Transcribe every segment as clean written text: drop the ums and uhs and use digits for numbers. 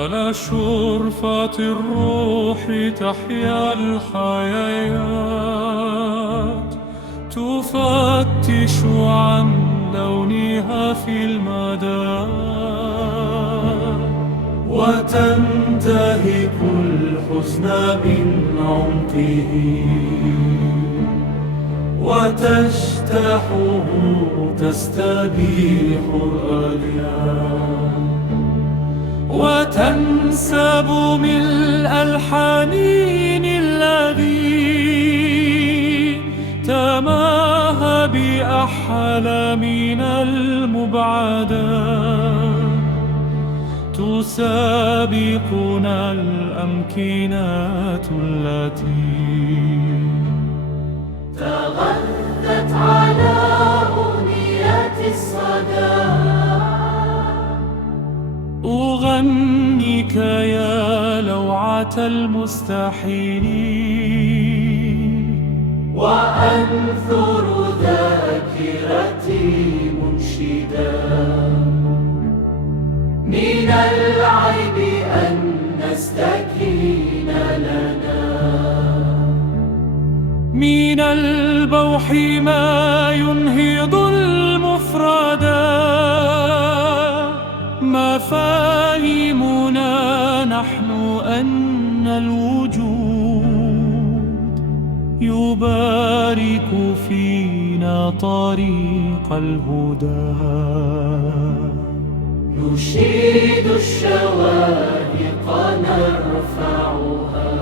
على شرفة الروح تحيا الحياة، تفتش عن لونها في المدى، وتنتهك الحزن من عمقه، وتجتاحه تستبيح الأليان، وتنسب ملء الحنين الذي تماهى بأحلامنا المبعدة، تسابقنا الأمكنة التي تغذت على أغنية الصدى. أغنيك يا لوعة المستحيلين، وأنثر ذاكرتي منشدا من العيب أن نستكين لنا، من البوح ما ينهض المفردا، مفاهيمنا نحن أن الوجود يبارك فينا طريق الهدى، نشيد الشواهق نرفعها،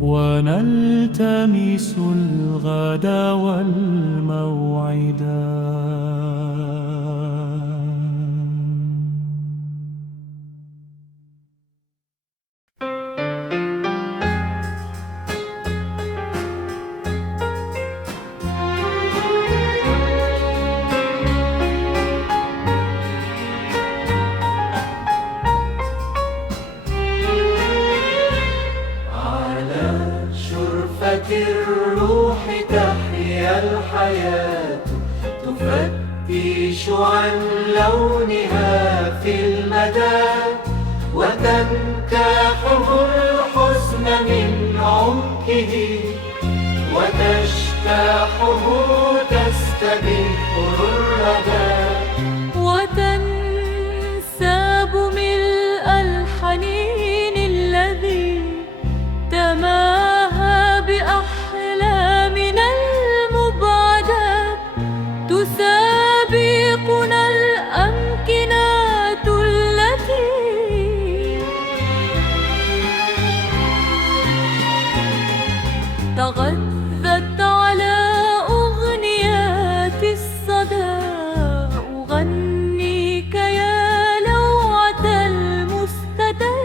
ونلتمس الغدا والموعدا. الروح تحيا الحياة، تفتش عن لونها في المدى، وتنكاحه الحزن من عمقه، وتجتاحه تستبيح الردى، وتنساب ملء الحنين الذي تماهى بأحلامنا المبعدة، تسابقنا الأمكنة التي تغذت على أغنيات الصدى. أغنيك يا لوعة المستدى،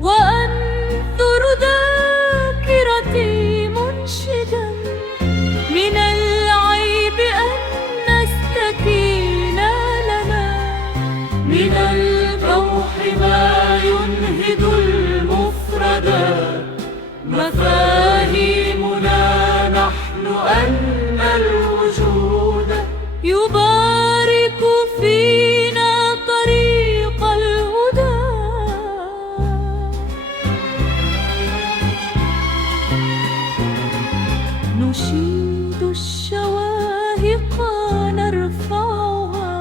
وأنثر ذاكرتي منشدا من العيب أن نستكين لنا، من البوح ما ينهض المفردا، مفاهيمنا نحن أن الوجود يبارك فينا طريق الهدى، نشيد الشواهق نرفعها،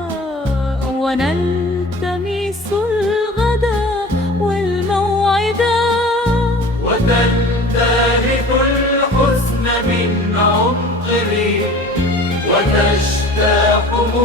ونلتمس الغدا والموعدا، وتنتهك الحزن من عمقه، وتجتاحه